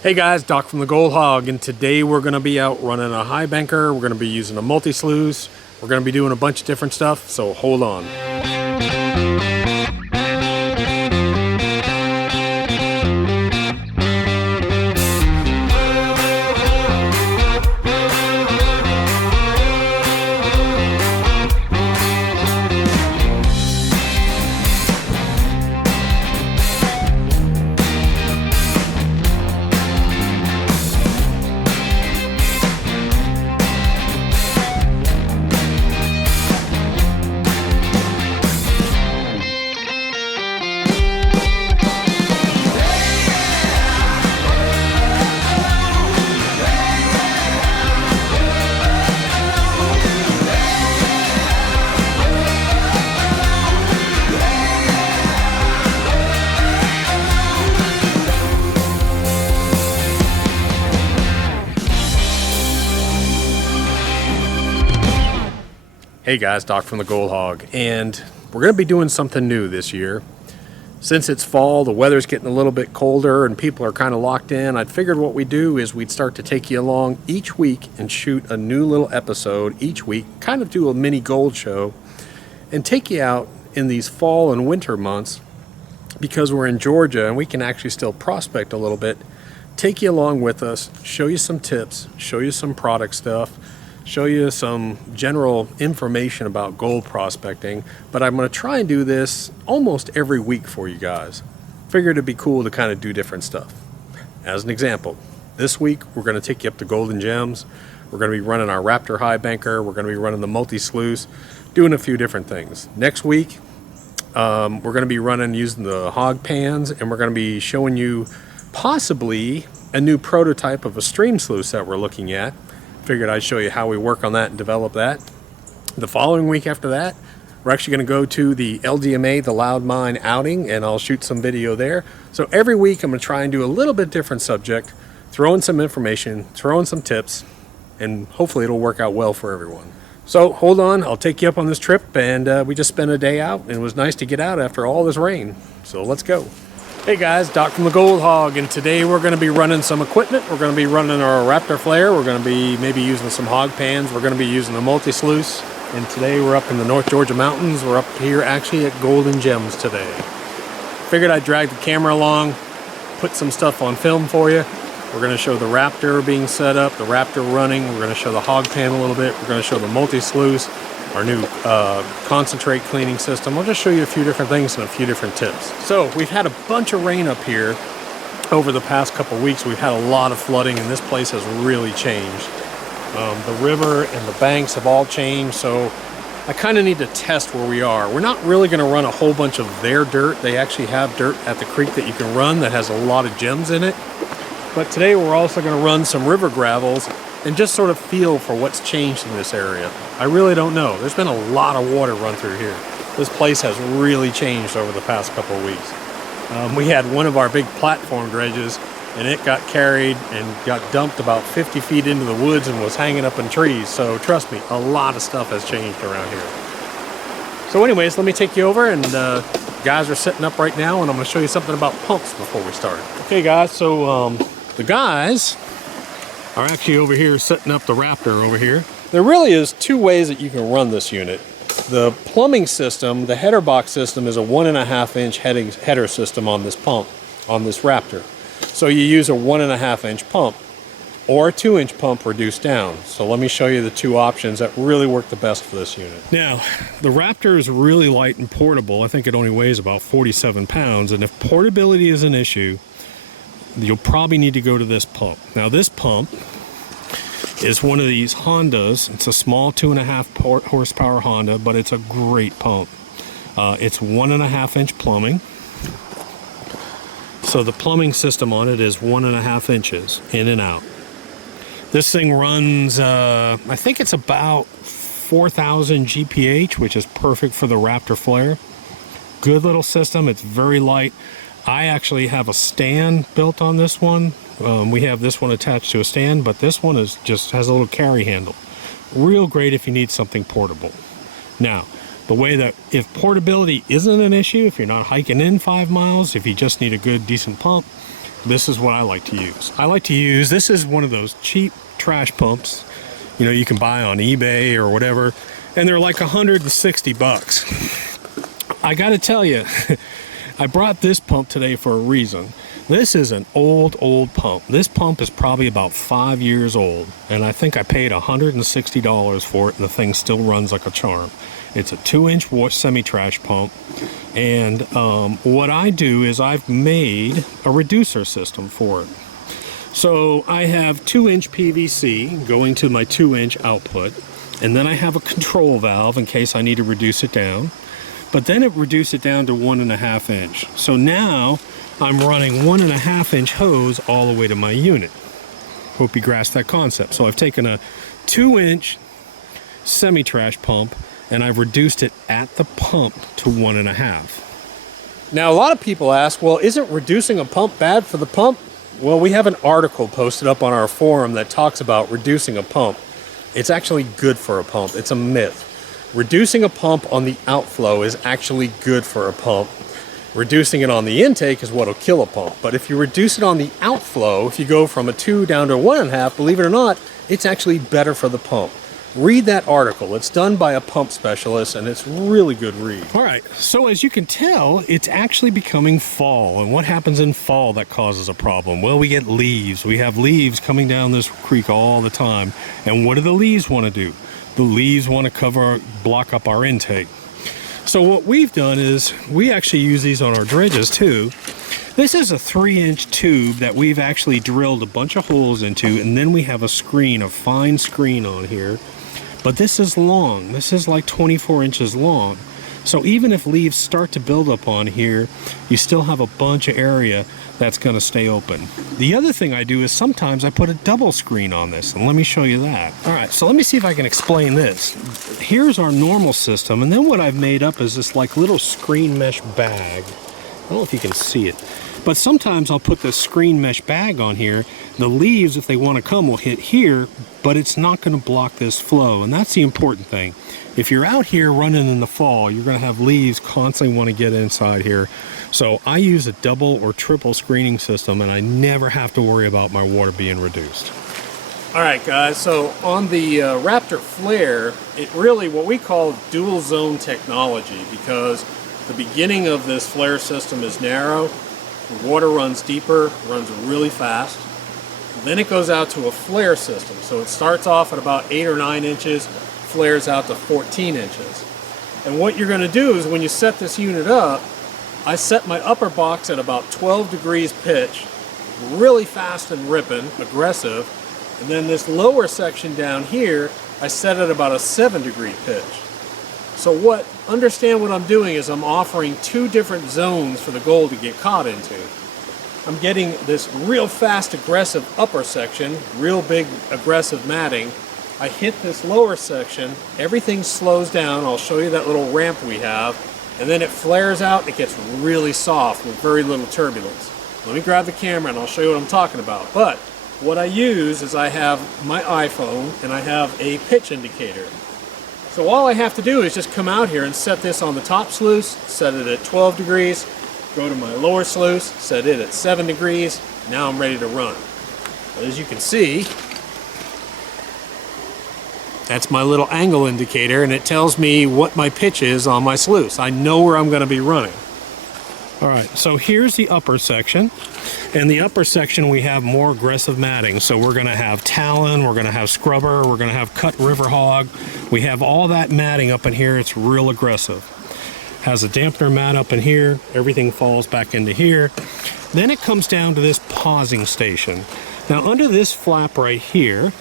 Hey guys, Doc from the Gold Hog, and today we're going to be out running a highbanker. We're going to be using a multi-sluice. We're going to be doing a bunch of different stuff, so hold on. Hey guys, Doc from the Gold Hog, and we're going to be doing something new this year. Since it's fall, the weather's getting a little bit colder and people are kind of locked in, I figured what we'd do is we'd start to take you along each week and shoot a new little episode each week, kind of do a mini gold show, and take you out in these fall and winter months because we're in Georgia and we can actually still prospect a little bit, take you along with us, show you some tips, show you some product stuff, show you some general information about gold prospecting, but I'm going to try and do this almost every week for you guys. Figured it'd be cool to kind of do different stuff. As an example, this week we're going to take you up to Golden Gems. We're going to be running our Raptor highbanker. We're going to be running the multi-sluice, doing a few different things. Next week, we're going to be using the hog pans, and we're going to be showing you possibly a new prototype of a stream sluice that we're looking at. Figured I'd show you how we work on that and develop that. The following week after that, we're actually going to go to the LDMA, the Loud Mine outing, and I'll shoot some video there. So every week I'm going to try and do a little bit different subject, throw in some information, throw in some tips, and hopefully it'll work out well for everyone. So hold on, I'll take you up on this trip, and we just spent a day out, and it was nice to get out after all this rain. So let's go. Hey guys, Doc from the Gold Hog, and today we're going to be running some equipment. We're going to be running our Raptor flare. We're going to be maybe using some hog pans. We're going to be using the multi-sluice. And today we're up in the North Georgia mountains. We're up here actually at Golden Gems today. Figured I'd drag the camera along, put some stuff on film for you. We're going to show the Raptor being set up, the Raptor running. We're going to show the hog pan a little bit. We're going to show the multi-sluice, our new concentrate cleaning system. I'll just show you a few different things and a few different tips. So we've had a bunch of rain up here over the past couple weeks. We've had a lot of flooding, and this place has really changed. The river and the banks have all changed, so I kind of need to test where we are. We're not really going to run a whole bunch of their dirt. They actually have dirt at the creek that you can run that has a lot of gems in it. But today we're also going to run some river gravels and just sort of feel for what's changed in this area. I really don't know. There's been a lot of water run through here. This place has really changed over the past couple of weeks. We had one of our big platform dredges, and it got carried and got dumped about 50 feet into the woods and was hanging up in trees. So trust me, a lot of stuff has changed around here. So anyways, let me take you over, and guys are setting up right now, and I'm going to show you something about pumps before we start. Okay guys, so the guys are actually over here setting up the Raptor over here. There really is two ways that you can run this unit. The plumbing system, the header box system, is a 1.5 inch header system on this pump, on this Raptor. So you use a 1.5 inch pump or a 2 inch pump reduced down. So let me show you the two options that really work the best for this unit. Now, the Raptor is really light and portable. I think it only weighs about 47 pounds. And if portability is an issue, you'll probably need to go to this pump. Now this pump is one of these Hondas. It's a small 2.5 horsepower Honda, but it's a great pump. It's 1.5 inch plumbing. So the plumbing system on it is 1.5 inches in and out. This thing runs, I think it's about 4,000 GPH, which is perfect for the Raptor flare. Good little system. It's very light. I actually have a stand built on this one. We have this one attached to a stand, but this one just has a little carry handle. Real great if you need something portable. Now, the way that if portability isn't an issue, if you're not hiking in 5 miles, if you just need a good decent pump, this is what I like to use. This is one of those cheap trash pumps, you know, you can buy on eBay or whatever, and they're like 160 bucks. I gotta tell you, I brought this pump today for a reason. This is an old pump. This pump is probably about 5 years old, and I think I paid $160 for it, and the thing still runs like a charm. It's a 2-inch semi-trash pump, and what I do is I've made a reducer system for it. So I have 2-inch PVC going to my 2-inch output, and then I have a control valve in case I need to reduce it down, but then it reduced it down to 1.5 inch. So now I'm running 1.5 inch hose all the way to my unit. Hope you grasp that concept. So I've taken a 2-inch semi-trash pump and I've reduced it at the pump to 1.5. Now a lot of people ask, well, isn't reducing a pump bad for the pump? Well, we have an article posted up on our forum that talks about reducing a pump. It's actually good for a pump. It's a myth. Reducing a pump on the outflow is actually good for a pump. Reducing it on the intake is what'll kill a pump. But if you reduce it on the outflow, if you go from a 2 down to 1.5, believe it or not, it's actually better for the pump. Read that article. It's done by a pump specialist, and it's really good read. All right, so as you can tell, it's actually becoming fall. And what happens in fall that causes a problem? Well, we get leaves. We have leaves coming down this creek all the time. And what do the leaves want to do? The leaves want to block up our intake. So what we've done is we actually use these on our dredges too. This is a 3-inch tube that we've actually drilled a bunch of holes into, and then we have a fine screen on here. But this is long. This is like 24 inches long. So even if leaves start to build up on here, you still have a bunch of area that's going to stay open. The other thing I do is sometimes I put a double screen on this, and let me show you that. All right, so let me see if I can explain this. Here's our normal system, and then what I've made up is this like little screen mesh bag. I don't know if you can see it, but sometimes I'll put this screen mesh bag on here. The leaves, if they want to come, will hit here, but it's not going to block this flow, and that's the important thing. If you're out here running in the fall, you're going to have leaves constantly want to get inside here. So I use a double or triple screening system, and I never have to worry about my water being reduced. All right, guys, so on the Raptor flare, it really what we call dual zone technology, because the beginning of this flare system is narrow, the water runs deeper, runs really fast. Then it goes out to a flare system. So it starts off at about 8 or 9 inches, flares out to 14 inches. And what you're going to do is when you set this unit up, I set my upper box at about 12 degrees pitch, really fast and ripping, aggressive. And then this lower section down here, I set at about a 7-degree pitch. So understand what I'm doing is I'm offering 2 different zones for the gold to get caught into. I'm getting this real fast, aggressive upper section, real big, aggressive matting. I hit this lower section, everything slows down. I'll show you that little ramp we have. And then it flares out and it gets really soft with very little turbulence. Let me grab the camera and I'll show you what I'm talking about. But what I use is I have my iPhone and I have a pitch indicator. So all I have to do is just come out here and set this on the top sluice, set it at 12 degrees, go to my lower sluice, set it at 7 degrees. Now I'm ready to run. As you can see, that's my little angle indicator, and it tells me what my pitch is on my sluice. I know where I'm going to be running. All right, so here's the upper section. In the upper section, we have more aggressive matting. So we're going to have talon, we're going to have scrubber, we're going to have cut river hog. We have all that matting up in here. It's real aggressive. Has a dampener mat up in here. Everything falls back into here. Then it comes down to this pausing station. Now under this flap right here,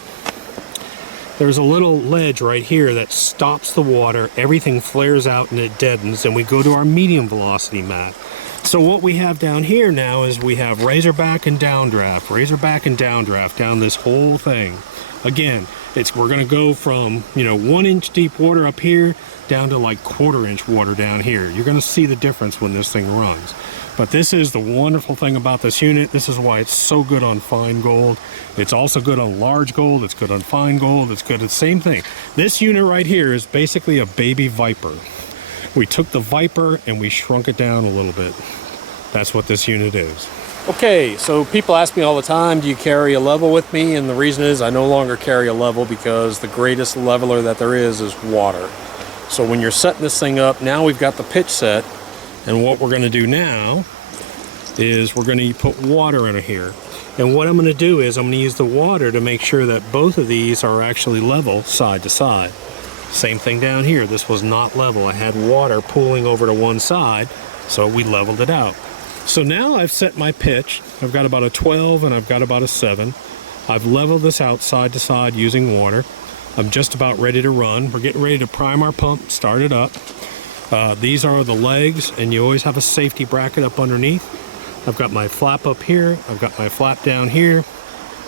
there's a little ledge right here that stops the water. Everything flares out and it deadens, and we go to our medium velocity mat. So what we have down here now is we have razorback and downdraft, razorback and downdraft down this whole thing. Again, we're going to go from 1 inch deep water up here down to like 1/4 inch water down here. You're going to see the difference when this thing runs. But this is the wonderful thing about this unit. This is why it's so good on fine gold. It's also good on large gold. It's good on fine gold. It's good at the same thing. This unit right here is basically a baby Viper. We took the Viper and we shrunk it down a little bit. That's what this unit is. Okay, so people ask me all the time, do you carry a level with me? And the reason is I no longer carry a level because the greatest leveler that there is water. So when you're setting this thing up, now we've got the pitch set, and what we're going to do now is we're going to put water in here. And what I'm going to do is I'm going to use the water to make sure that both of these are actually level side to side. Same thing down here. This was not level. I had water pooling over to one side, so we leveled it out. So now I've set my pitch. I've got about a 12 and I've got about a 7. I've leveled this out side to side using water. I'm just about ready to run. We're getting ready to prime our pump, start it up. These are the legs, and you always have a safety bracket up underneath. I've got my flap up here. I've got my flap down here.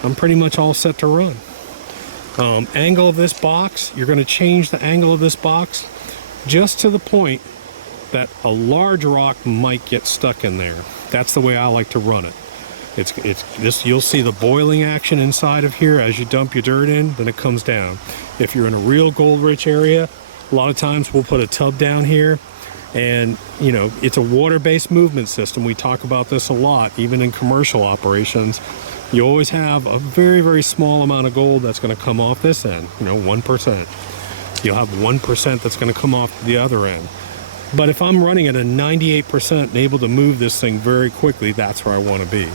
I'm pretty much all set to run. Angle of this box, you're going to change the angle of this box just to the point that a large rock might get stuck in there. That's the way I like to run it. It's this. You'll see the boiling action inside of here as you dump your dirt in, then it comes down. If you're in a real gold rich area, a lot of times we'll put a tub down here, and you know, it's a water-based movement system. We talk about this a lot, even in commercial operations. You always have a very, very small amount of gold that's going to come off this end, you know, 1%. You'll have 1% that's going to come off the other end. But if I'm running at a 98% and able to move this thing very quickly, that's where I want to be.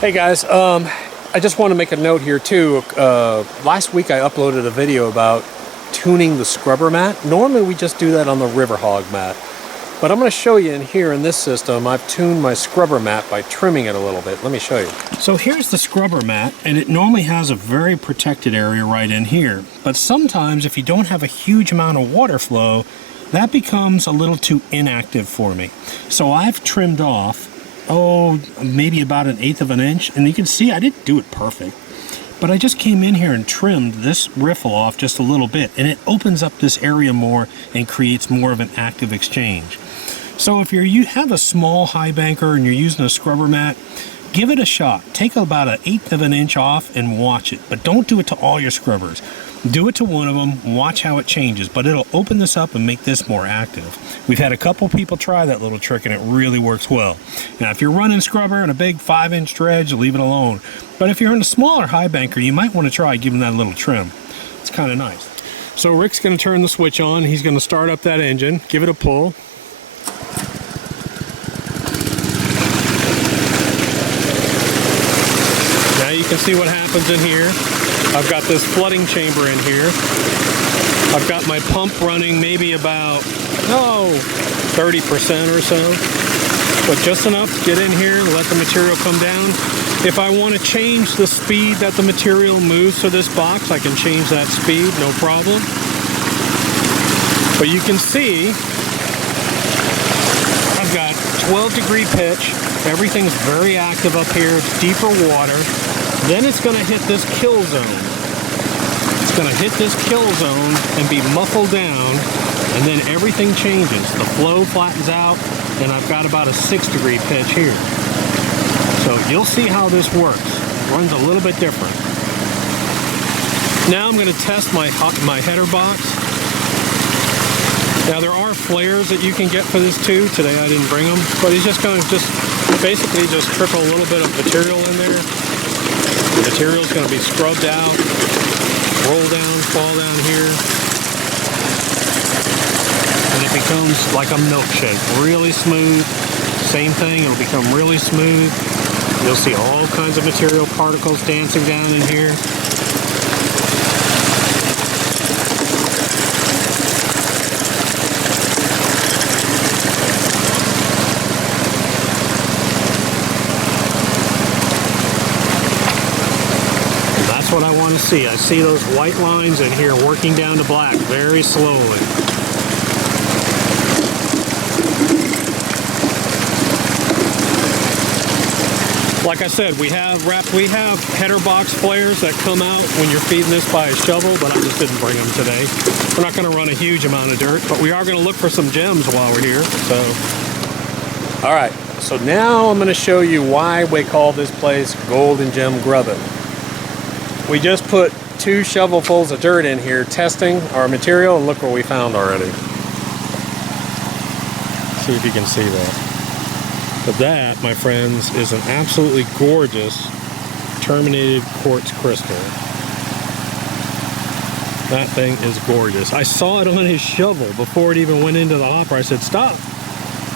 Hey guys, I just want to make a note here too. Last week I uploaded a video about tuning the scrubber mat. Normally we just do that on the river hog mat. But I'm going to show you in here in this system, I've tuned my scrubber mat by trimming it a little bit. Let me show you. So here's the scrubber mat, and it normally has a very protected area right in here. But sometimes if you don't have a huge amount of water flow, that becomes a little too inactive for me. So I've trimmed off, maybe about 1/8 of an inch. And you can see I didn't do it perfect. But I just came in here and trimmed this riffle off just a little bit. And it opens up this area more and creates more of an active exchange. So if you have a small high banker and you're using a scrubber mat, give it a shot. Take about 1/8 of an inch off and watch it. But don't do it to all your scrubbers. Do it to one of them, watch how it changes, but it'll open this up and make this more active. We've had a couple people try that little trick and it really works well. Now if you're running scrubber and a big 5-inch dredge, leave it alone. But if you're in a smaller high banker, you might want to try giving that a little trim. It's kind of nice. So Rick's going to turn the switch on. He's going to start up that engine, give it a pull. Now you can see what happens in here. I've got this flooding chamber in here. I've got my pump running maybe about, 30% or so. But just enough to get in here and let the material come down. If I want to change the speed that the material moves to this box, I can change that speed, no problem. But you can see, I've got 12-degree pitch. Everything's very active up here. It's deeper water. Then it's going to hit this kill zone. It's going to hit this kill zone and be muffled down, and then everything changes. The flow flattens out, and I've got about a 6-degree pitch here. So you'll see how this works. It runs a little bit different. Now I'm going to test my header box. Now there are flares that you can get for this too. Today I didn't bring them, but he's just going to basically trickle a little bit of material in there. The material's going to be scrubbed out, roll down, fall down here, and it becomes like a milkshake, really smooth. Same thing, it'll become really smooth. You'll see all kinds of material particles dancing down in here. What I want to see. I see those white lines in here working down to black very slowly. Like I said, we have header box flares that come out when you're feeding this by a shovel, but I just didn't bring them today. We're not going to run a huge amount of dirt, but we are going to look for some gems while we're here. So, all right. So now I'm going to show you why we call this place Gold and Gem Grubbing. We just put 2 shovelfuls of dirt in here testing our material, and look what we found already. See if you can see that. But that, my friends, is an absolutely gorgeous terminated quartz crystal. That thing is gorgeous. I saw it on his shovel before it even went into the hopper. I said, stop.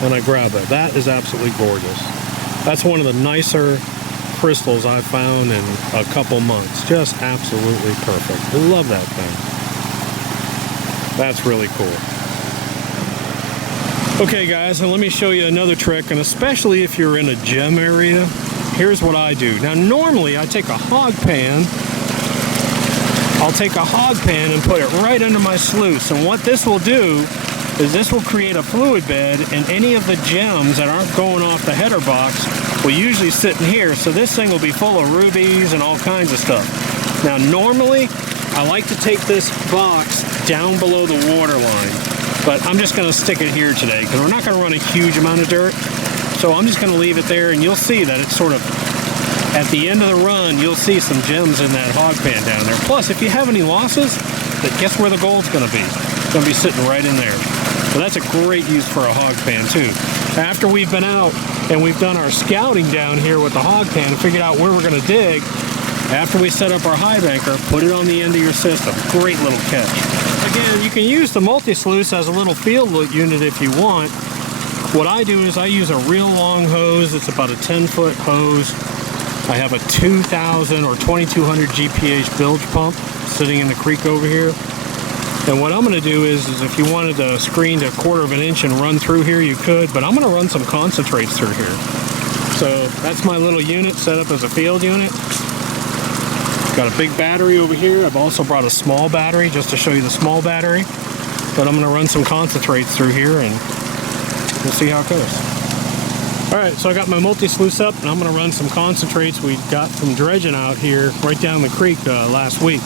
And I grabbed it. That is absolutely gorgeous. That's one of the nicer crystals I've found in a couple months. Just absolutely perfect. I love that thing. That's really cool. Okay guys, and let me show you another trick, and especially if you're in a gem area, here's what I do. Now normally I take a hog pan, I'll take a hog pan and put it right under my sluice, and what this will do is this will create a fluid bed, and any of the gems that aren't going off the header box will usually sit in here, so this thing will be full of rubies and all kinds of stuff. Now normally I like to take this box down below the water line, but I'm just going to stick it here today because we're not going to run a huge amount of dirt, so I'm just going to leave it there, and you'll see that it's sort of at the end of the run, you'll see some gems in that hog pan down there. Plus, if you have any losses, guess where the gold's going to be? It's going to be sitting right in there. So that's a great use for a hog pan too. After we've been out and we've done our scouting down here with the hog pan and figured out where we're going to dig, after we set up our highbanker, put it on the end of your system. Great little catch. Again, you can use the multi-sluice as a little field unit if you want. What I do is I use a real long hose. It's about a 10-foot hose. I have a 2000 or 2200 GPH bilge pump sitting in the creek over here. And what I'm going to do is if you wanted to screen to 1/4 of an inch and run through here, you could, but I'm going to run some concentrates through here. So that's my little unit set up as a field unit. Got a big battery over here. I've also brought a small battery just to show you the small battery. But I'm going to run some concentrates through here and we'll see how it goes. Alright, so I got my multi-sluice up and I'm going to run some concentrates we got from dredging out here right down the creek last week.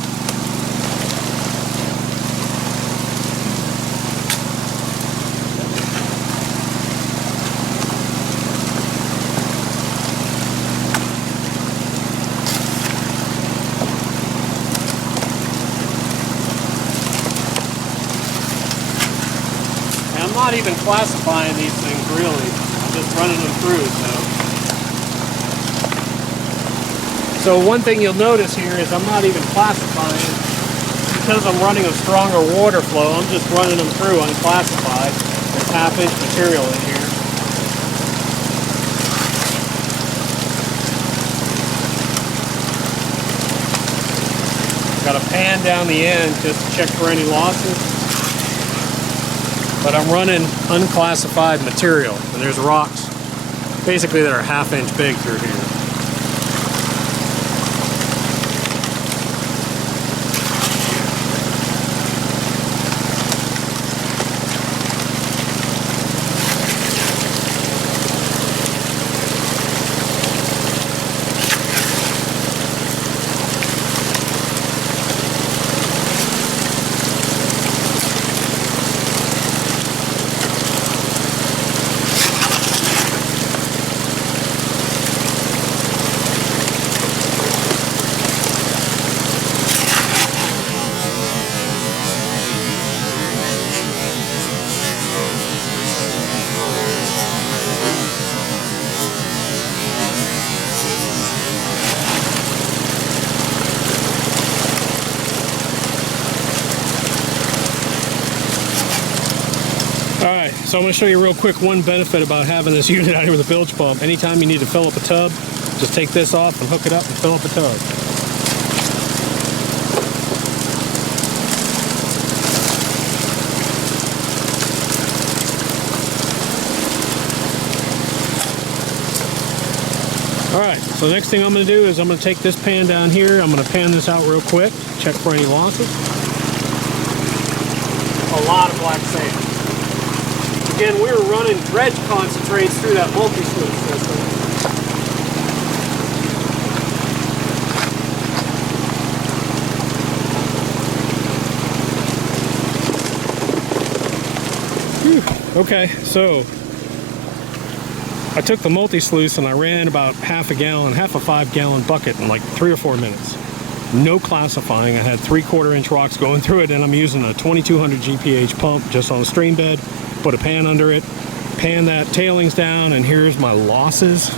I'm not even classifying these things really. Just running them through, so one thing you'll notice here is I'm not even classifying because I'm running a stronger water flow. I'm just running them through unclassified. There's 1/2 inch material in here. Got a pan down the end just to check for any losses. But I'm running unclassified material, and there's rocks basically that are 1/2 inch big through here. Alright, so I'm going to show you real quick one benefit about having this unit out here with a bilge pump. Anytime you need to fill up a tub, just take this off and hook it up and fill up a tub. Alright, so the next thing I'm going to do is I'm going to take this pan down here, I'm going to pan this out real quick, check for any losses. A lot of black sand. Again, we were running dredge concentrates through that multi-sluice system. Whew. Okay, so I took the multi-sluice and I ran about half a 5-gallon bucket in like 3 or 4 minutes. No classifying. I had 3/4 inch rocks going through it, and I'm using a 2200 GPH pump just on a stream bed. Put a pan under it, pan that tailings down, and here's my losses.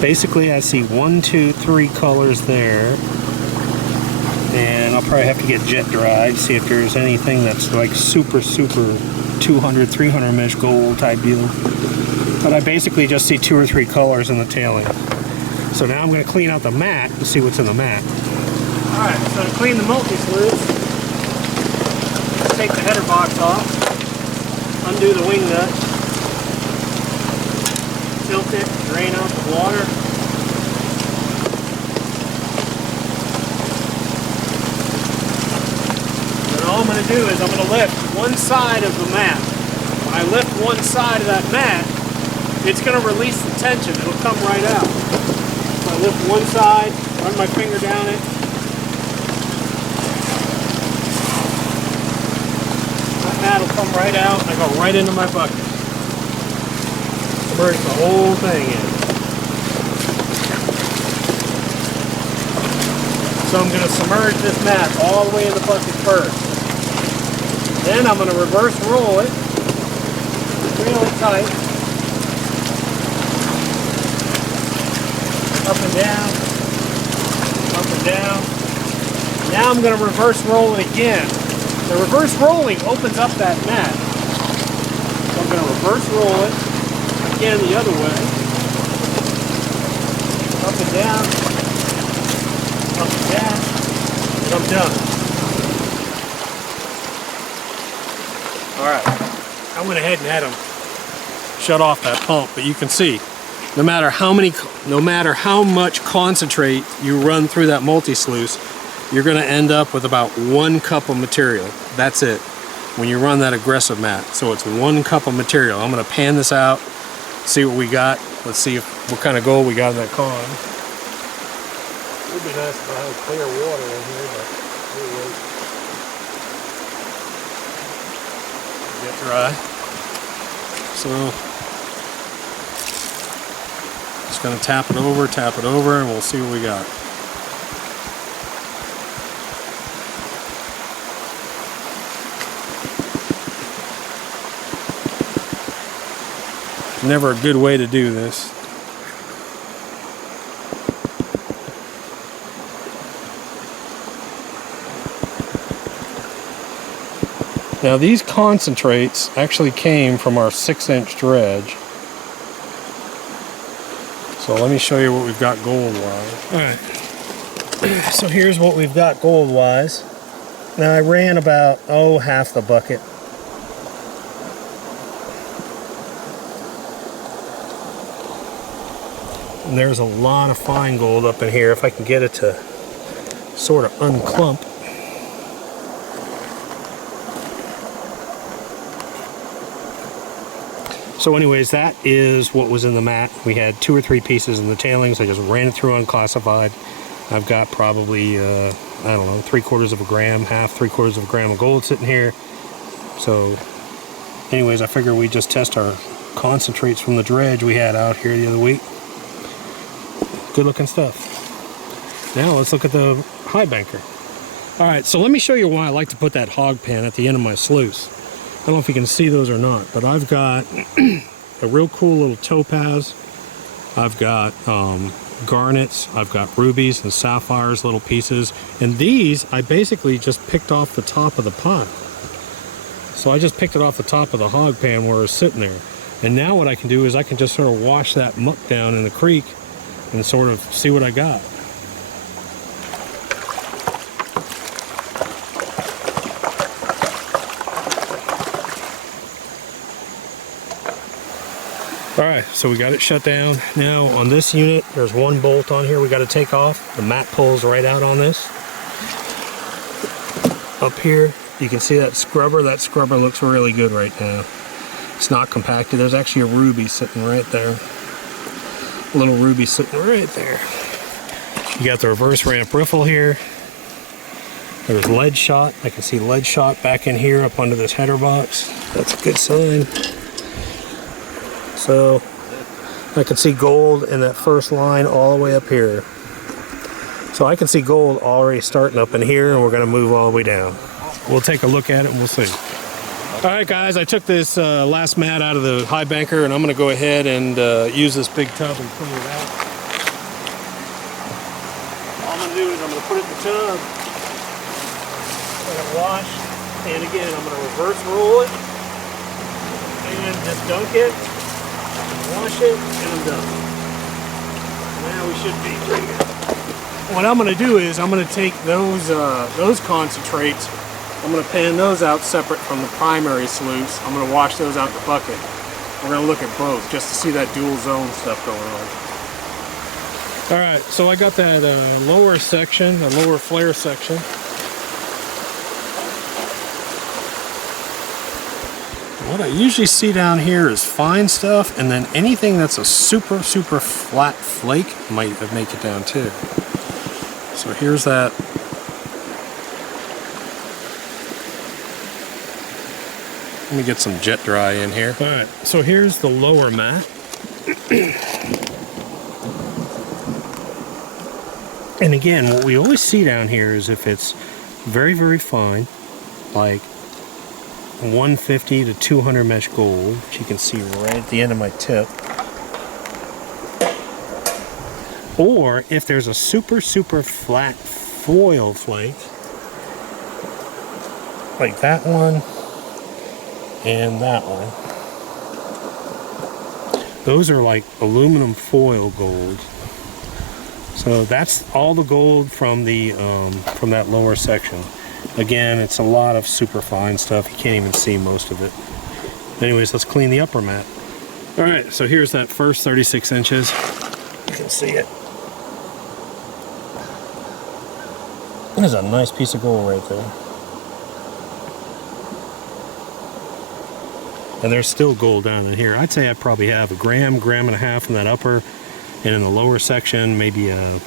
Basically, I see 1, 2, 3 colors there, and I'll probably have to get jet dried, see if there's anything that's like super 200, 300 mesh gold type deal. But I basically just see 2 or 3 colors in the tailing. So now I'm going to clean out the mat to see what's in the mat. Alright, so to clean the multi-sluice, take the header box off, undo the wing nut, tilt it, drain out the water. And all I'm going to do is I'm going to lift one side of the mat. When I lift one side of that mat, it's going to release the tension. It'll come right out. So I lift one side, run my finger down it. That mat will come right out, and I go right into my bucket. Submerge the whole thing in. So I'm going to submerge this mat all the way in the bucket first. Then I'm going to reverse roll it really tight. Up and down, up and down. Now I'm going to reverse roll it again. The reverse rolling opens up that mat. So I'm going to reverse roll it again the other way. Up and down, and I'm done. Alright, I went ahead and had them shut off that pump, but you can see no matter how much concentrate you run through that multi-sluice, you're going to end up with about 1 cup of material. That's it when you run that aggressive mat. So it's 1 cup of material. I'm going to pan this out, see what we got. Let's see what kind of gold we got in that con. It would be nice if I had clear water in here, but we'll wait. Get dry. So just going to tap it over, and we'll see what we got. Never a good way to do this. Now these concentrates actually came from our 6-inch dredge. So let me show you what we've got gold-wise. Alright, so here's what we've got gold-wise. Now I ran about, half the bucket. And there's a lot of fine gold up in here if I can get it to sort of unclump. So anyways, that is what was in the mat. We had 2 or 3 pieces in the tailings. I just ran it through unclassified. I've got probably, I don't know, 3/4 of a gram, half, 3/4 of a gram of gold sitting here. So anyways, I figure we just test our concentrates from the dredge we had out here the other week. Good looking stuff. Now let's look at the highbanker. Alright, so let me show you why I like to put that hog pan at the end of my sluice. I don't know if you can see those or not, but I've got a real cool little topaz. I've got garnets, I've got rubies and sapphires, little pieces. And these, I basically just picked off the top of the pot. So I just picked it off the top of the hog pan where it was sitting there. And now what I can do is I can just sort of wash that muck down in the creek and sort of see what I got. Alright, so we got it shut down. Now on this unit, there's 1 bolt on here we got to take off. The mat pulls right out on this. Up here, you can see that scrubber. That scrubber looks really good right now. It's not compacted. There's actually a ruby sitting right there. A little ruby sitting right there. You got the reverse ramp riffle here. There's lead shot. I can see lead shot back in here up under this header box. That's a good sign. So I can see gold in that first line all the way up here. So I can see gold already starting up in here, and we're going to move all the way down. We'll take a look at it and we'll see. All right, guys, I took this last mat out of the high banker, and I'm going to go ahead and use this big tub and clean it out. All I'm going to do is I'm going to put it in the tub, let it wash, and again, I'm going to reverse roll it, and just dunk it, wash it, and I'm done. Now we should be pretty good. What I'm going to do is I'm going to take those concentrates, I'm going to pan those out separate from the primary sluice. I'm going to wash those out in the bucket. We're going to look at both just to see that dual zone stuff going on. All right, so I got that lower section, the lower flare section. What I usually see down here is fine stuff, and then anything that's a super flat flake might make it down too. So here's that. Let me get some jet dry in here. All right, so here's the lower mat. And again, what we always see down here is if it's very fine, like 150 to 200 mesh gold, which you can see right at the end of my tip. Or if there's a super flat foil flake, like that one, and that one. Those are like aluminum foil gold. So that's all the gold from the from that lower section. Again, it's a lot of super fine stuff. You can't even see most of it. Anyways, let's clean the upper mat. All right, so here's that first 36 inches. You can see it. There's a nice piece of gold right there. And there's still gold down in here. I'd say I probably have a gram and a half in that upper, and in the lower section, maybe a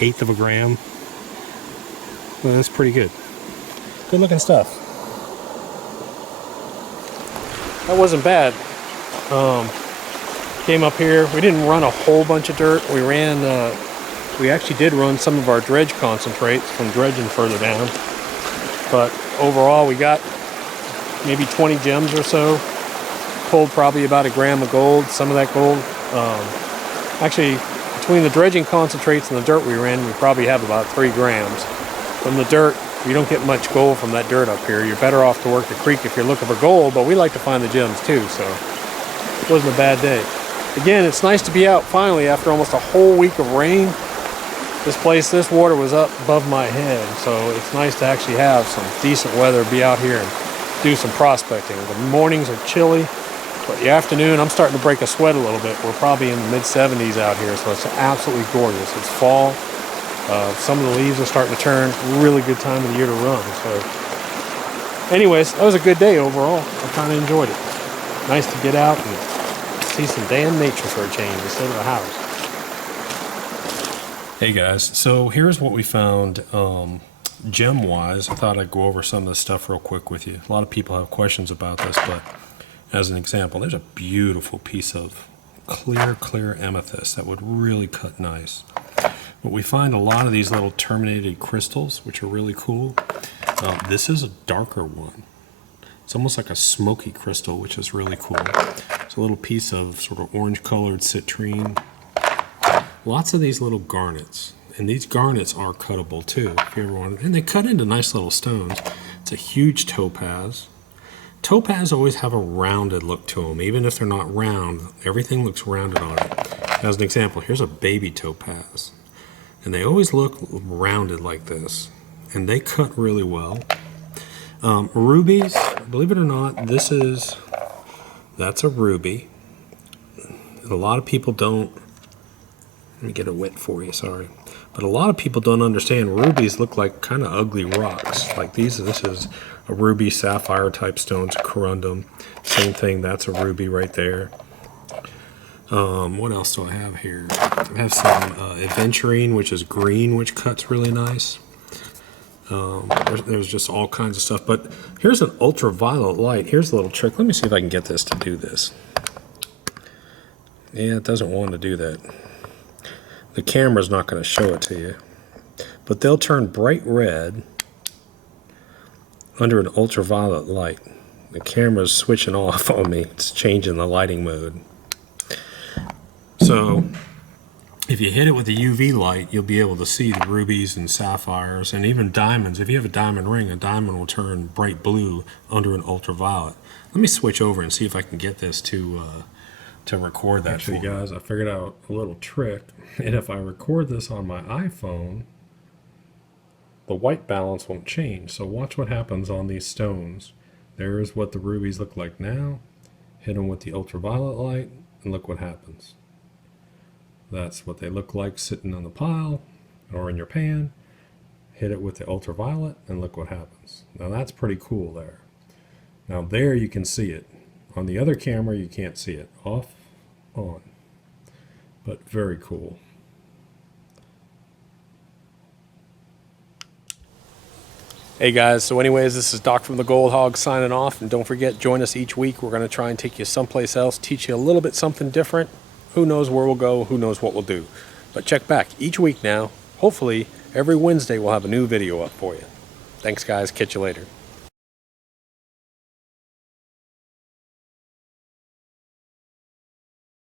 1/8 of a gram. Well, that's pretty good. Good looking stuff. That wasn't bad. Came up here. We didn't run a whole bunch of dirt. We actually did run some of our dredge concentrates from dredging further down. But overall, we got maybe 20 gems or so. Pulled probably about a gram of gold. Some of that gold, actually, between the dredging concentrates and the dirt we ran, we probably have about 3 grams. From the dirt, you don't get much gold from that dirt up here. You're better off to work the creek if you're looking for gold, but we like to find the gems too, so it wasn't a bad day. Again, it's nice to be out finally after almost a whole week of rain. This water was up above my head, so it's nice to actually have some decent weather, be out here and do some prospecting. The mornings are chilly, but the afternoon, I'm starting to break a sweat a little bit. We're probably in the mid-70s out here, so it's absolutely gorgeous. It's fall. Some of the leaves are starting to turn. Really good time of the year to run. So, anyways, that was a good day overall. I kind of enjoyed it. Nice to get out and see some damn nature for a change instead of a house. Hey guys, so here's what we found gem-wise. I thought I'd go over some of this stuff real quick with you. A lot of people have questions about this, but as an example, there's a beautiful piece of clear amethyst that would really cut nice. But we find a lot of these little terminated crystals, which are really cool. This is a darker one. It's almost like a smoky crystal, which is really cool. It's a little piece of sort of orange-colored citrine. Lots of these little garnets. And these garnets are cuttable too, if you ever want. And they cut into nice little stones. It's a huge topaz. Topaz always have a rounded look to them. Even if they're not round, everything looks rounded on it. As an example, here's a baby topaz. And they always look rounded like this. And they cut really well. Rubies, believe it or not, that's a ruby. A lot of people don't, let me get it wet for you, sorry. But a lot of people don't understand rubies look like kind of ugly rocks. Like this is a ruby sapphire type stone, it's a corundum. Same thing, that's a ruby right there. What else do I have here? I have some aventurine, which is green, which cuts really nice. There's just all kinds of stuff. But here's an ultraviolet light. Here's a little trick. Let me see if I can get this to do this. Yeah, it doesn't want to do that. The camera's not going to show it to you. but they'll turn bright red under an ultraviolet light. The camera's switching off on me. It's changing the lighting mode. So if you hit it with a UV light, you'll be able to see the rubies and sapphires and even diamonds. If you have a diamond ring, a diamond will turn bright blue under an ultraviolet. Let me switch over and see if I can get this to record that. Actually, guys, I figured out a little trick. And if I record this on my iPhone, the white balance won't change. So watch what happens on these stones. There's what the rubies look like now. Hit them with the ultraviolet light, and look what happens. That's what they look like sitting on the pile or in your pan. Hit it with the ultraviolet, and look what happens. Now that's pretty cool there. Now there you can see it. On the other camera you can't see it. Off, on. But very cool. Hey guys, so anyways, this is Doc from the Gold Hog signing off, and don't forget, join us each week. We're going to try and take you someplace else, teach you a little bit something different. Who knows where we'll go, who knows what we'll do. But check back each week now. Hopefully, every Wednesday we'll have a new video up for you. Thanks guys, catch you later.